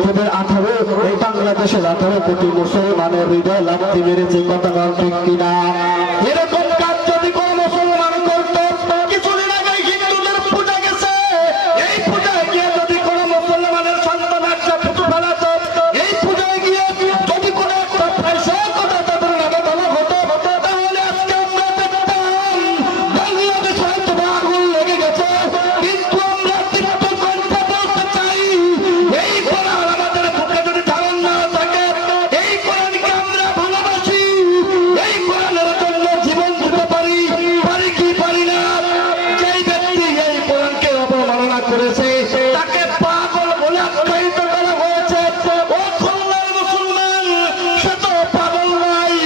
পৃথিবীর 18 এই বাংলাদেশের 18 কোটি মুসলমানের হৃদয় লাথি মেরেছে, কথা ঠিক কিনা? এরকম কাজ যদি কোনো মুসলমান করত, কিছুদিন আগে হিন্দুদের পূজা গেছে, এই পূজায় গিয়ে যদি কোনো মুসলমানের সন্তান একটা পুতুল ফেলাত, এই পূজায় গিয়ে যদি কোনো একটা পয়সা কথা তাদের নামে বলা হতো, তাহলে আজকে আমরা দেখতাম বাংলাদেশে হয়তো আগুন লেগে গেছে। কিন্তু আমরা তীব্র কণ্ঠে বলতে চাই, এই কোরআন আমাদের বুকে যদি ধারণ না থাকে, এই কোরআনকে আমরা ভালোবাসি, এই কোরআনের জন্য জীবন দিতে পারি, পারি কি পারি না? যেই ব্যক্তি এই কোরআনকে অবমাননা করেছে তাকে পাগল বলে আখ্যায়িত করা হয়েছে। ও খুলনার মুসলমান, সে তো পাগল নয়,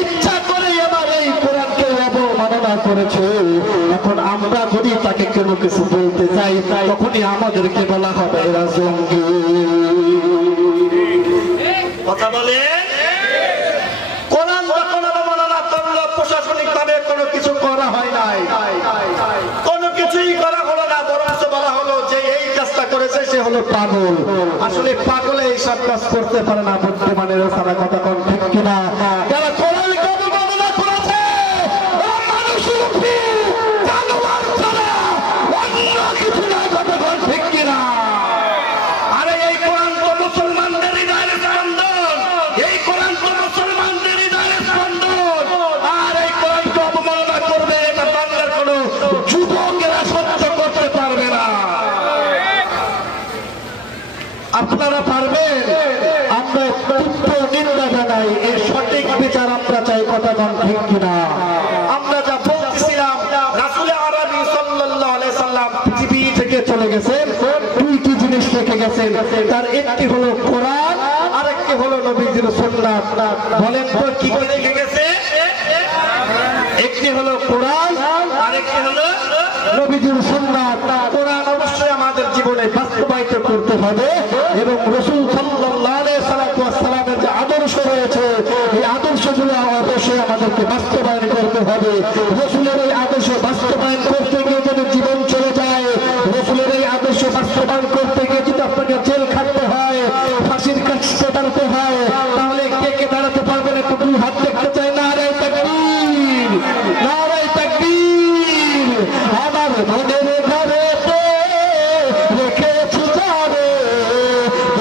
ইচ্ছা করে এবার এই কোরআনকে অবমাননা করেছে। এখন আমরা যদি তাকে কোনো কিছু বলতে চাই, তখনই আমাদেরকে বলা হবে এরা জঙ্গি। কথা বলে কোরআন যখন অবমাননা করলো, প্রশাসনিক ভাবে কোনো কিছু করা হয় নাই, কোনো কিছুই করা হলো না, বরং বলা হলো যে এই কাজটা করেছে সে হলো পাগল। আসলে পাগলে এইসব কাজ করতে পারে না, বর্তমানের সারা কথা কোন ঠিক কিনা? যারা কোরআনকে অবমাননা করেছে ও মানুষের উপর জানোয়ার ছাড়া অন্য কিছু না, কথা কোন ঠিক কিনা? আরে এই কোরআন তো মুসলমানদের হৃদয়ের স্পন্দন, এই কোরআন তো মুসলমানদের হৃদয়ের স্পন্দন। আর এই কোরআনকে অবমাননা করবে এটা বাংলার কোনো যুবকেরা সহ্য করতে পারবে না। আপনারা পারবেন? আমরা তীব্র নিন্দা জানাই, এর সঠিক বিচার আমরা চাই, কথা কোন ঠিক কিনা? আমরা যা বলতেছিলাম, রাসূল আরবি সাল্লাল্লাহু আলাইহি সাল্লাম পৃথিবী থেকে চলে গেছেন, দুইটি জিনিস রেখে গেছেন, তার একটি হলো কোরআন, আরেকটি হলো নবীজির সুন্নাত। বলেন তো কি করে রেখে গেছে? একটি হলো কোরআন, আরেকটি হলো নবীজির সুন্নাত। কোরআন অবশ্যই আমাদের জীবনে বাস্তবায়িত করতে হবে এবং রাসূল সাল্লাল্লাহু আলাইহি সাল্লামের যে আদর্শ রয়েছে, এই আদর্শগুলো অবশ্যই আমাদেরকে বাস্তবায়ন করতে হবে। রাসূলের এই আদর্শ বাস্তবায়ন করতে গিয়ে যদি জীবন চলে যায়, রাসূলের এই আদর্শ বাস্তবায়ন করতে গিয়ে যদি আপনাকে জেল খাটতে হয়, ফাঁসির কাছে দাঁড়াতে হয়, তাহলে কে কে দাঁড়াতে পারবেন? একটু দুই হাত দেখতে চাই। নারায়ে তাকবীর, নারায়ে তাকবীর। আমার মনের ঘরেতে রেখেছি যারে,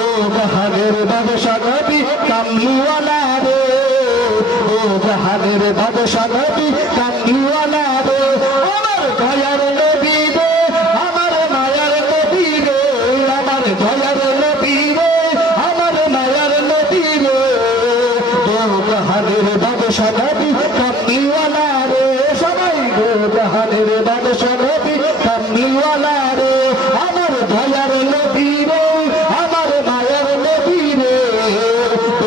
ও জাহানের বাদশা নবী কামলিওয়ালা রে, ও জাহানের বাদশা নবী কামলিওয়ালা রে। আমার দয়ার নবী রে, আমার মায়ার নবী রে, আমার দয়ার নবী রে, আমার মায়ার নবী রে, ও জাহানের বাদশা নবী কামলিওয়ালা রে। সবাই গো জাহানের বাদশা নবী কামলিওয়ালা রে, আমার দয়ার নবী রে, আমার মায়ার নবী রে,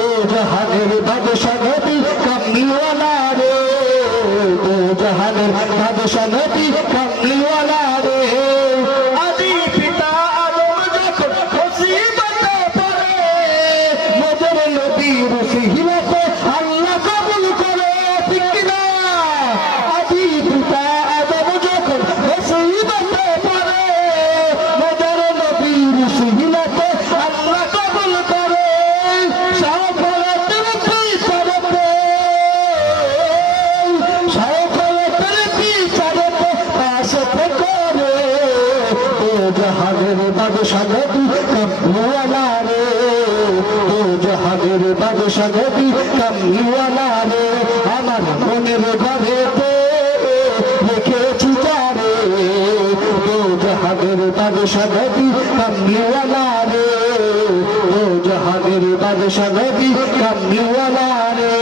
ও জাহানের বাদশা নবী কামলিওয়ালা রে, ও জাহানের বাদশা নবী কামলিওয়ালা রে। আদি পিতা আদম যখন মুসিবতে পড়ে, মোদের নবীর সিহরাতে আল্লাহ কবুল করে, ঠিক কিনা? আদি পিতা আদম যখন মুসিবতে পড়ে, মোদের নবীর সিহরাতে আল্লাহ কবুল করে। সফলতার বিচারতে, সফলতার বিচারতে পাশে করে, ও জাহানের বাদশা নবী কামলিওয়ালা রে, ও জাহানের বাদশা নবী কামলিওয়ালা রে। আমার মনের ঘরেতে রেখেছি যারে, ও জাহানের বাদশা নবী কামলিওয়ালা রে, ও জাহানের বাদশা নবী কামলিওয়ালা রে।